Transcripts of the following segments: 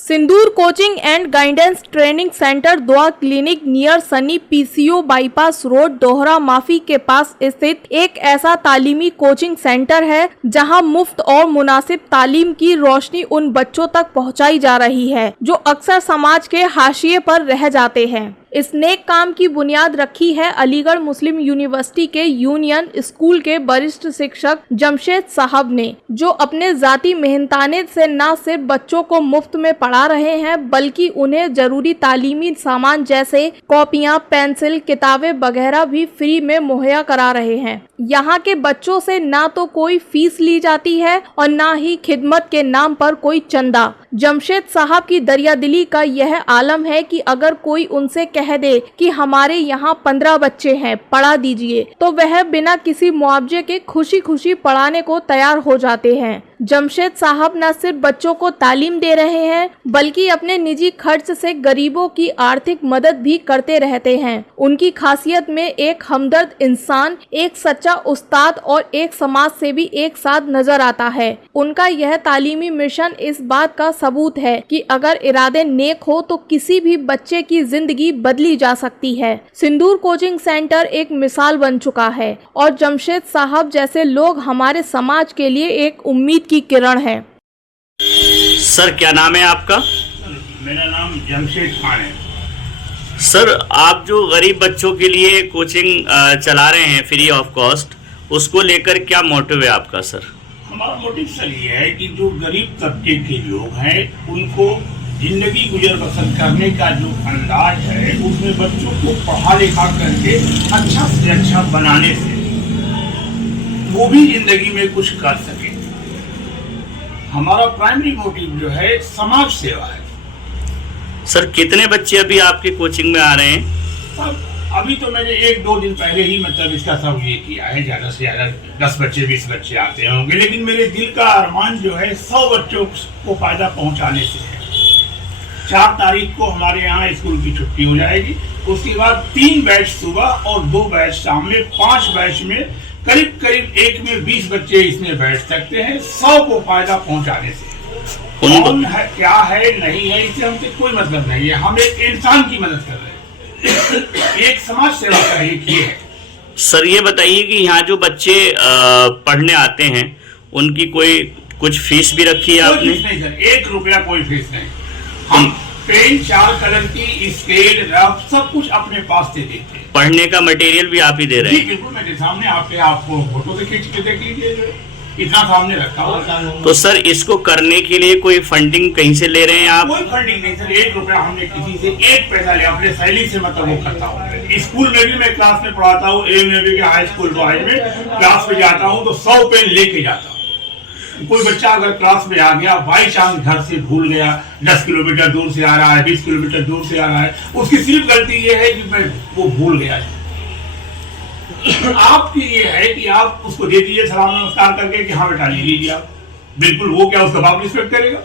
Sindoor coaching and guidance training centre Dua clinic near Sunny PCO bypass road Dohra Mafi के पास स्थित एक ऐसा तालीमी कोचिंग सेंटर है जहां मुफ्त और मुनासिब तालीम की रोशनी उन बच्चों तक पहुंचाई जा रही है जो अक्सर समाज के हाशिए पर रह जाते हैं। इस नेक काम की बुनियाद रखी है अलीगढ़ मुस्लिम यूनिवर्सिटी के यूनियन स्कूल के वरिष्ठ शिक्षक जमशेद साहब ने, जो अपने जाती मेहनताने से न सिर्फ बच्चों को मुफ्त में पढ़ा रहे हैं बल्कि उन्हें जरूरी तालीमी सामान जैसे कॉपियां, पेंसिल, किताबें वगैरह भी फ्री में मुहैया करा रहे हैं। यहाँ के बच्चों से ना तो कोई फीस ली जाती है और ना ही खिदमत के नाम पर कोई चंदा। जमशेद साहब की दरियादिली का यह आलम है कि अगर कोई उनसे कह दे कि हमारे यहाँ 15 बच्चे हैं, पढ़ा दीजिए, तो वह बिना किसी मुआवजे के खुशी खुशी पढ़ाने को तैयार हो जाते हैं। जमशेद साहब न सिर्फ बच्चों को तालीम दे रहे हैं बल्कि अपने निजी खर्च से गरीबों की आर्थिक मदद भी करते रहते हैं। उनकी खासियत में एक हमदर्द इंसान, एक सच्चा उस्ताद और एक समाज सेवी एक साथ नजर आता है। उनका यह तालीमी मिशन इस बात का सबूत है कि अगर इरादे नेक हो तो किसी भी बच्चे की जिंदगी बदली जा सकती है। सिंदूर कोचिंग सेंटर एक मिसाल बन चुका है और जमशेद साहब जैसे लोग हमारे समाज के लिए एक उम्मीद की किरण है। सर, क्या नाम है आपका? मेरा नाम जमशेद खान है। सर, आप जो गरीब बच्चों के लिए कोचिंग चला रहे हैं फ्री ऑफ कॉस्ट, उसको लेकर क्या मोटिव है आपका? सर, हमारा मोटिव सर ये है कि जो गरीब तबके के लोग हैं उनको जिंदगी गुजर बसर करने का जो अंदाज है उसमें बच्चों को पढ़ा लिखा करके अच्छा से अच्छा बनाने से वो भी जिंदगी में कुछ कर सके। हमारा प्राइमरी मोटिव जो है समाज सेवा है। सर, कितने बच्चे अभी आपकी कोचिंग में आ रहे हैं? सर, अभी तो मैंने 1-2 दिन पहले ही मतलब इसका सब ये किया है। ज़्यादा से ज़्यादा 10 बच्चे 20 बच्चे आते होंगे, लेकिन मेरे दिल का अरमान जो है 100 बच्चों को फायदा पहुंचाने से है। 4 तारीख को हमारे यहाँ स्कूल की छुट्टी हो जाएगी। उसके बाद 3 बैच सुबह और 2 बैच शाम में, 5 बैच में करीब करीब एक में 20 बच्चे इसमें बैठ सकते हैं। 100 को फायदा पहुंचाने से कौन है, क्या है, नहीं है, इससे हमसे कोई मतलब नहीं है। हम एक इंसान की मदद कर रहे हैं, एक समाज सेवा का एक ये है। सर, ये बताइए कि यहाँ जो बच्चे पढ़ने आते हैं उनकी कोई कुछ फीस भी रखी है आपने? नहीं सर, 1 रुपया कोई फीस नहीं। हम पेन, 4 कलर की स्केल, रफ सब कुछ अपने पास से देते हैं। पढ़ने का मटेरियल भी आप ही दे रहे हैं? बिल्कुल, मेरे सामने आपको फोटो से खींच के देख लीजिए, इतना सामने रखा हुआ। तो सर, इसको करने के लिए कोई फंडिंग कहीं से ले रहे हैं आप? कोई फंडिंग नहीं सर, 1 रुपया हमने किसी से 1 पैसा लिया, अपने सैलरी से मतलब वो करता हूँ। स्कूल में भी मैं क्लास में पढ़ाता हूँ, ए में भी, हाई स्कूल बॉयज में क्लास में जाता हूँ तो 100 पेन लेके जाता हूँ। कोई बच्चा अगर क्लास में आ गया, बाई चांस घर से भूल गया, 10 किलोमीटर दूर से आ रहा है, 20 किलोमीटर दूर से आ रहा है, उसकी सिर्फ गलती ये है कि मैं वो भूल गया है। आपकी ये है कि आप उसको दे दीजिए सलाम नमस्कार करके कि हाँ बेटा ले लीजिए आप। बिल्कुल, वो क्या उसका बाप रिस्पेक्ट करेगा?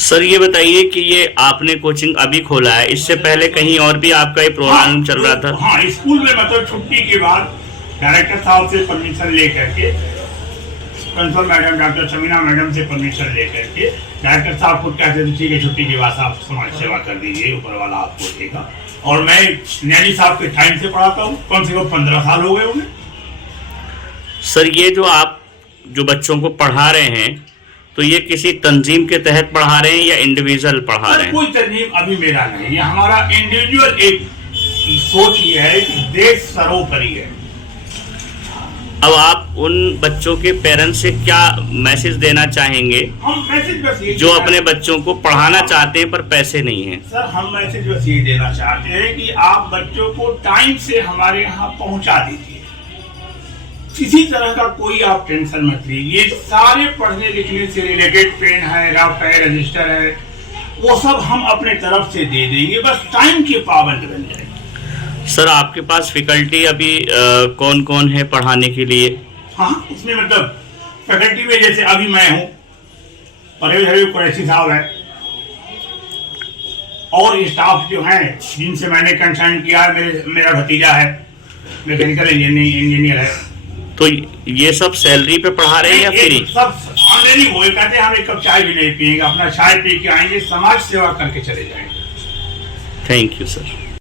सर, ये बताइए कि ये आपने कोचिंग अभी खोला है, इससे पहले कहीं और भी आपका ये प्रोग्राम चल रहा था? हाँ, स्कूल में मतलब छुट्टी के बाद डायरेक्टर साहब से परमिशन लेकर के, principal madam doctor Samina madam से परमिशन लेकर के डायरेक्टर साहब को कहते थे ठीक है, छुट्टी के बाद आप समाज सेवा कर दीजिए, ऊपर वाला आपको देगा। और मैं नैनी साहब के टाइम से पढ़ाता हूँ, कम से कम 15 साल हो गए उन्हें। सर, ये जो आप जो बच्चों को पढ़ा रहे हैं तो ये किसी तंजीम के तहत पढ़ा रहे हैं या इंडिविजुअल पढ़ा रहे हैं? कोई तंजीम अभी मेरा नहीं है, हमारा इंडिविजुअल एक सोच ये है कि देश सर्वोपरि है। अब आप उन बच्चों के पेरेंट्स से क्या मैसेज देना चाहेंगे? हम मैसेज बस ये जो अपने बच्चों को पढ़ाना चाहते हैं पर पैसे नहीं हैं? सर, हम मैसेज बस ये देना चाहते हैं कि आप बच्चों को टाइम से हमारे यहाँ पहुँचा दीजिए। किसी तरह का कोई आप टेंशन मत लीजिए। सारे पढ़ने लिखने से रिलेटेड पेन है, रफ है, रजिस्टर है, वो सब हम अपने तरफ से दे देंगे, बस टाइम के पाबंद बन जाए। सर, आपके पास फैकल्टी अभी कौन कौन है पढ़ाने के लिए? हाँ, इसमें मतलब फैकल्टी में जैसे अभी मैं हूँ, परवेज हबीब कुरैशी साहब है, और स्टाफ जो हैं जिनसे मैंने कंसर्न किया है, मेरा भतीजा है, मैकेनिकल इंजीनियर है। तो ये सब सैलरी पे पढ़ा रहे हैं या फ्री? सब ऑलरेडी वो कहते हैं हम एक कप चाय भी नहीं पियेंगे, अपना चाय पी के आएंगे, समाज सेवा करके चले जाएंगे। Thank you sir.